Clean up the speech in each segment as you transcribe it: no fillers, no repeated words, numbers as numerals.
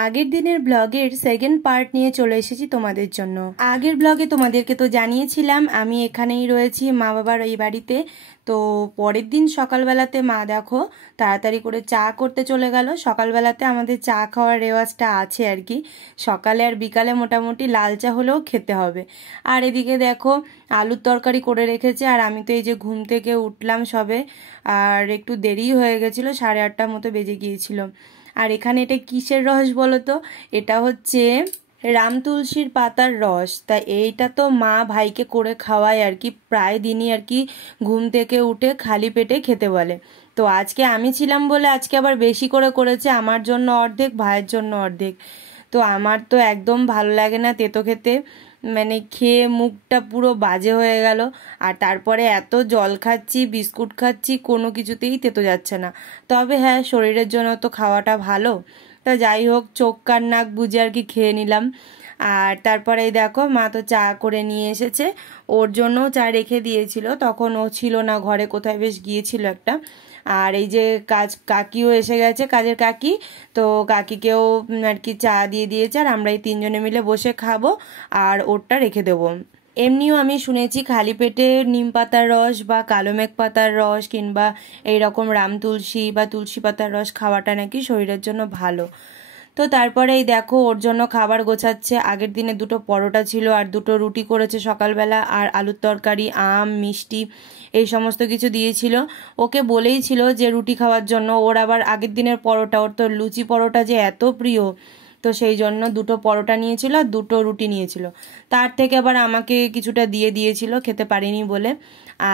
আগের দিনের ব্লগের সেকেন্ড পার্ট নিয়ে চলে এসেছি তোমাদের জন্য। আগের ব্লগে তোমাদেরকে তো জানিয়েছিলাম আমি এখানেই রয়েছি মা বাবার এই বাড়িতে। তো পরের দিন সকালবেলাতে মা দেখো তাড়াতাড়ি করে চা করতে চলে গেল। সকালবেলাতে আমাদের চা খাওয়ার রেওয়াজটা আছে আর কি, সকালে আর বিকালে মোটামুটি লাল চা হলেও খেতে হবে। আর এদিকে দেখো আলুর তরকারি করে রেখেছে, আর আমি তো এই যে ঘুম থেকে উঠলাম সবে, আর একটু দেরি হয়ে গেছিলো, 8:30 মতো বেজে গিয়েছিল। আর এখানে এটা কিসের রস বলো তো? এটা হচ্ছে রাম তুলসীর পাতার রস। তা এইটা তো মা ভাইকে করে খাওয়ায় আর কি, প্রায় দিনই আর কি ঘুম থেকে উঠে খালি পেটে খেতে বলে। তো আজকে আমি ছিলাম বলে আজকে আবার বেশি করে করেছে, আমার জন্য অর্ধেক, ভাইয়ের জন্য অর্ধেক। তো আমার তো একদম ভালো লাগে না তেতো খেতে, মানে খেয়ে মুখটা পুরো বাজে হয়ে গেল। আর তারপরে এত জল খাচ্ছি, বিস্কুট খাচ্ছি, কোনো কিছুতেই তেতো যাচ্ছে না। তবে হ্যাঁ, শরীরের জন্য তো খাওয়াটা ভালো। তা যাই হোক, চোখ কান নাক বুঝে আর কি খেয়ে নিলাম। আর তারপরে এই দেখো মা তো চা করে নিয়ে এসেছে, ওর জন্যও চা রেখে দিয়েছিল, তখন ও ছিল না ঘরে, কোথায় বেশ গিয়েছিল একটা। আর এই যে কাকিও এসে গেছে, কাজের কাকি। তো কাকিকেও আর কি চা দিয়ে দিয়েছে, আর আমরা এই 3 জনে মিলে বসে খাবো, আর ওরটা রেখে দেবো। এমনিও আমি শুনেছি খালি পেটে নিম পাতার রস বা কালো মেঘ পাতার রস কিংবা এইরকম রাম তুলসী বা তুলসী পাতার রস খাওয়াটা নাকি শরীরের জন্য ভালো। তো তারপরে এই দেখো ওর জন্য খাবার গোছাচ্ছে। আগের দিনে 2টো পরোটা ছিল আর 2টো রুটি করেছে সকালবেলা, আর আলুর তরকারি, আম, মিষ্টি এই সমস্ত কিছু দিয়েছিল। ওকে বলেই ছিল যে রুটি খাওয়ার জন্য, ওর আবার আগের দিনের পরোটা, ওর তো লুচি পরোটা যে এত প্রিয়, তো সেই জন্য 2টো পরোটা নিয়েছিল আর 2টো রুটি নিয়েছিল। তার থেকে আবার আমাকে কিছুটা দিয়ে দিয়েছিল, খেতে পারিনি বলে।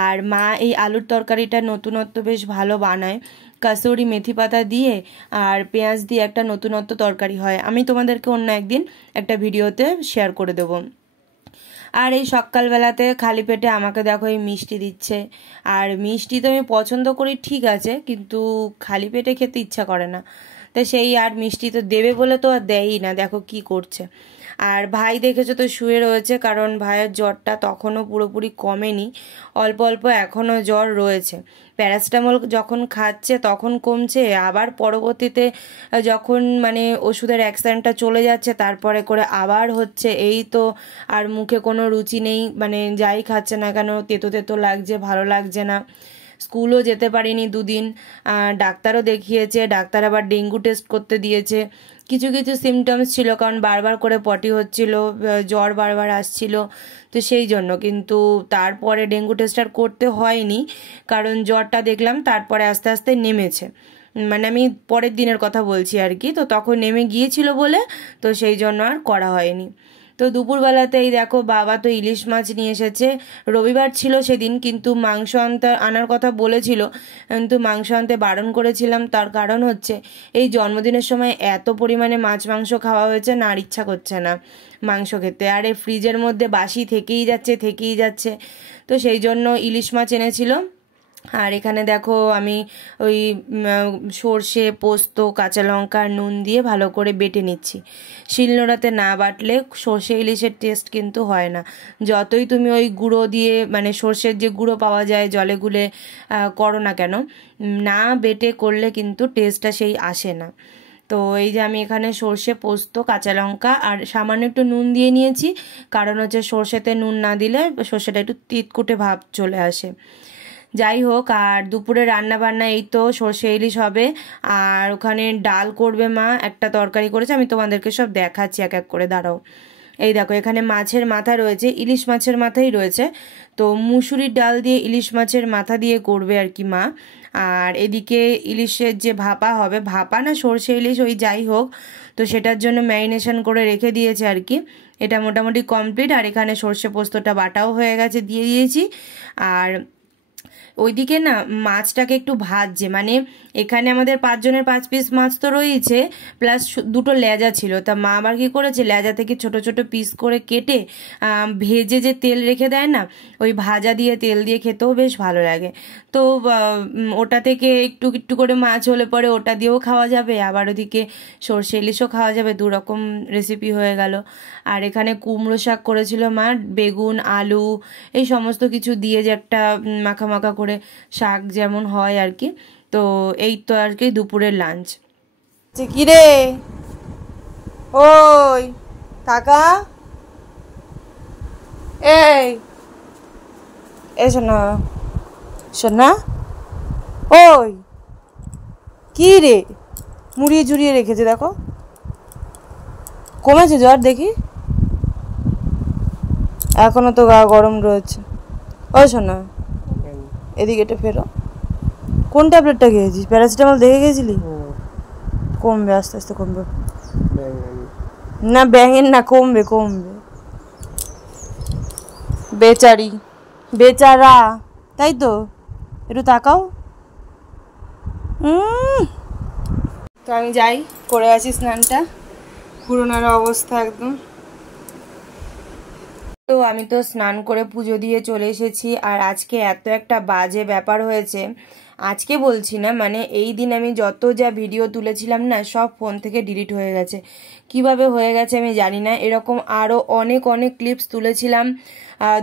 আর মা এই আলুর তরকারিটা নতুনত্ব বেশ ভালো বানায়, কাসুরি মেথি পাতা দিয়ে আর পেঁয়াজ দিয়ে একটা নতুনত্ব তরকারি হয়। আমি তোমাদেরকে অন্য একদিন একটা ভিডিওতে শেয়ার করে দেবো। আর এই সকালবেলাতে খালি পেটে আমাকে দেখো এই মিষ্টি দিচ্ছে। আর মিষ্টি তো আমি পছন্দ করি ঠিক আছে, কিন্তু খালি পেটে খেতে ইচ্ছা করে না। তো সেই আর মিষ্টি তো দেবে বলে তো আর দেয়ই না, দেখো কি করছে। আর ভাই দেখেছো তো শুয়ে রয়েছে, কারণ ভাইয়ের জ্বরটা তখনও পুরোপুরি কমেনি, অল্প অল্প এখনও জ্বর রয়েছে। প্যারাসিটামল যখন খাচ্ছে তখন কমছে, আবার পরবর্তীতে যখন মানে ওষুধের অ্যাকশনটা চলে যাচ্ছে তারপরে করে আবার হচ্ছে। এই তো আর মুখে কোনো রুচি নেই, মানে যাই খাচ্ছে না কেন তেতো তেতো লাগছে, ভালো লাগছে না। স্কুলও যেতে পারিনি 2 দিন, ডাক্তারও দেখিয়েছে, ডাক্তার আবার ডেঙ্গু টেস্ট করতে দিয়েছে। কিছু কিছু সিমটমস ছিল, কারণ বারবার করে পটি হচ্ছিল, জ্বর বারবার আসছিল, তো সেই জন্য। কিন্তু তারপরে ডেঙ্গু টেস্ট আর করতে হয়নি, কারণ জ্বরটা দেখলাম তারপরে আস্তে আস্তে নেমেছে, মানে আমি পরের দিনের কথা বলছি আর কি। তো তখন নেমে গিয়েছিল বলে তো সেই জন্য আর করা হয়নি। তো দুপুরবেলাতেই দেখো বাবা তো ইলিশ মাছ নিয়ে এসেছে। রবিবার ছিল সেদিন, কিন্তু মাংস আনার কথা বলেছিল, কিন্তু মাংস আনতে বারণ করেছিলাম। তার কারণ হচ্ছে এই জন্মদিনের সময় এত পরিমাণে মাছ মাংস খাওয়া হয়েছে না, আর ইচ্ছা করছে না মাংস খেতে। আর এই ফ্রিজের মধ্যে বাসি থেকেই যাচ্ছে। তো সেই জন্য ইলিশ মাছ এনেছিল। আর এখানে দেখো আমি ওই সর্ষে, পোস্ত, কাঁচা লঙ্কা, নুন দিয়ে ভালো করে বেটে নিচ্ছি। শিলনোড়াতে না বাটলে সর্ষে ইলিশের টেস্ট কিন্তু হয় না। যতই তুমি ওই গুঁড়ো দিয়ে, মানে সর্ষের যে গুঁড়ো পাওয়া যায় জলে গুলে করো না কেন, না বেটে করলে কিন্তু টেস্টটা সেই আসে না। তো এই যে আমি এখানে সর্ষে, পোস্ত, কাঁচা লঙ্কা আর সামান্য একটু নুন দিয়ে নিয়েছি, কারণ হচ্ছে সর্ষেতে নুন না দিলে সর্ষেটা একটু তিতকুটে ভাব চলে আসে। যাই হোক, আর দুপুরে রান্না বান্না এই তো সর্ষে ইলিশ হবে, আর ওখানে ডাল করবে মা, একটা তরকারি করেছে, আমি তোমাদেরকে সব দেখাচ্ছি এক এক করে, দাঁড়াও। এই দেখো এখানে মাছের মাথা রয়েছে, ইলিশ মাছের মাথাই রয়েছে। তো মুসুরির ডাল দিয়ে ইলিশ মাছের মাথা দিয়ে করবে আর কি মা। আর এদিকে ইলিশের যে ভাপা হবে, ভাপা না সর্ষে ইলিশ ওই যাই হোক, তো সেটার জন্য ম্যারিনেশন করে রেখে দিয়েছে আর কি। এটা মোটামুটি কমপ্লিট। আর এখানে সর্ষে পোস্তটা বাটাও হয়ে গেছে, দিয়ে দিয়েছি। আর ওইদিকে না মাছটাকে একটু ভাজছে, মানে এখানে আমাদের 5 জনের 5 পিস মাছ তো রয়েছে, প্লাস 2টো লেজা ছিল। তা মা আবার কি করেছে, লেজা থেকে ছোট ছোট পিস করে কেটে ভেজে যে তেল রেখে দেয় না, ওই ভাজা দিয়ে তেল দিয়ে খেতেও বেশ ভালো লাগে। তো ওটা থেকে একটু একটু করে মাছ হলে পরে ওটা দিয়েও খাওয়া যাবে, আবার ওদিকে সর্ষে ইলিশও খাওয়া যাবে, 2 রকম রেসিপি হয়ে গেল। আর এখানে কুমড়ো শাক করেছিল মা, বেগুন, আলু এই সমস্ত কিছু দিয়ে যে একটা মাখা মাখা করে শাক যেমন হয় আর কি। তো এই তো আর কি দুপুরের লাঞ্চ। কি রে ওই কাকা, এই শোনা শোনা, ওই কি রে মুড়িয়ে ঝুড়িয়ে রেখেছে, দেখো কমেছে জ্বর দেখি, এখনো তো গা গরম রয়েছে। ও শোনা এদিকে এটা ফেরো, কোন ট্যাবলেটটা খেয়েছিস? প্যারাসিটামল দেখে গেছিলি? কমবে আস্তে আস্তে কমবে, না ব্যাঙের না, কমবে কমবে। বেচারি বেচারা, তাই তো, একটু তাকাও। তো আমি যাই, করে আসি স্নানটা, পুরোনার অবস্থা একদম। তো আমি তো স্নান করে পুজো দিয়ে চলে এসেছি। আর আজকে এত একটা বাজে ব্যাপার হয়েছে, আজকে বলছি না, মানে এই দিন আমি যত যা ভিডিও তুলেছিলাম না, সব ফোন থেকে ডিলিট হয়ে গেছে। কিভাবে হয়ে গেছে আমি জানি না। এরকম আরও অনেক অনেক ক্লিপস তুলেছিলাম।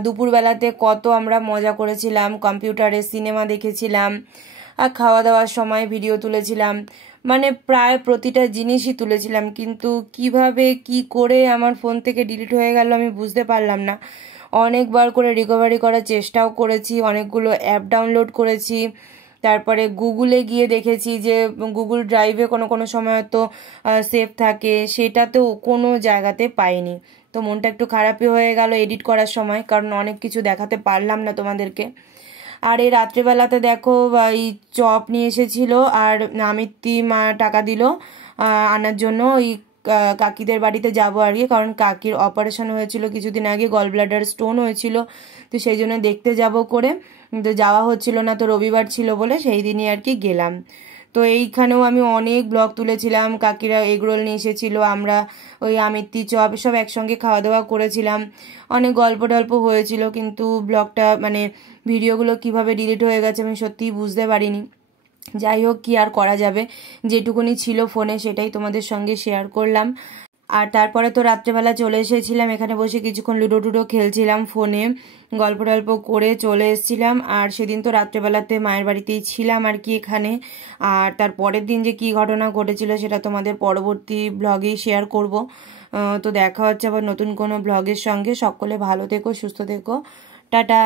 দুপুরবেলাতে কত আমরা মজা করেছিলাম, কম্পিউটারে সিনেমা দেখেছিলাম, আর খাওয়া দাওয়ার সময় ভিডিও তুলেছিলাম, মানে প্রায় প্রতিটা জিনিসই তুলেছিলাম। কিন্তু কিভাবে কি করে আমার ফোন থেকে ডিলিট হয়ে গেল আমি বুঝতে পারলাম না। অনেকবার করে রিকভারি করার চেষ্টাও করেছি, অনেকগুলো অ্যাপ ডাউনলোড করেছি, তারপরে গুগলে গিয়ে দেখেছি যে গুগল ড্রাইভে কোনো কোনো সময় তো সেভ থাকে, সেটাতেও কোনো জায়গাতে পাইনি। তো মনটা একটু খারাপই হয়ে গেল এডিট করার সময়, কারণ অনেক কিছু দেখাতে পারলাম না তোমাদেরকে। আর এই রাত্রেবেলাতে দেখো এই চপ নিয়ে এসেছিল, আর আমিত্তি মা টাকা দিল আনার জন্য। ওই কাকিদের বাড়িতে যাবো আর কি, কারণ কাকির অপারেশন হয়েছিল কিছুদিন আগে, গল ব্লাডার স্টোন হয়েছিল, তো সেই জন্য দেখতে যাব করে, তো যাওয়া হচ্ছিল না, তো রবিবার ছিল বলে সেই দিনই আর কি গেলাম। তো এইখানেও আমি অনেক ব্লগ তুলেছিলাম, কাকিরা এগরোল নিয়ে এসেছিলো, আমরা ওই আমিত্তি চপ সব একসঙ্গে খাওয়া দাওয়া করেছিলাম, অনেক গল্প টল্প হয়েছিল। কিন্তু ব্লগটা মানে ভিডিওগুলো কিভাবে ডিলিট হয়ে গেছে আমি সত্যিই বুঝতে পারিনি। যাই হোক, কি আর করা যাবে, যেটুকুনি ছিল ফোনে সেটাই তোমাদের সঙ্গে শেয়ার করলাম। আর তারপরে তো রাত্রেবেলা চলে এসেছিলাম, এখানে বসে কিছুক্ষণ লুডো টুডো খেলছিলাম ফোনে, গল্প টল্প করে চলে এসেছিলাম। আর সেদিন তো রাত্রেবেলাতে মায়ের বাড়িতেই ছিলাম আর কি এখানে। আর তার পরের দিন যে কি ঘটনা ঘটেছিল সেটা তোমাদের পরবর্তী ব্লগেই শেয়ার করব। তো দেখা হচ্ছে আবার নতুন কোনো ব্লগের সঙ্গে। সকলে ভালো থেকো, সুস্থ থেকো, টাটা।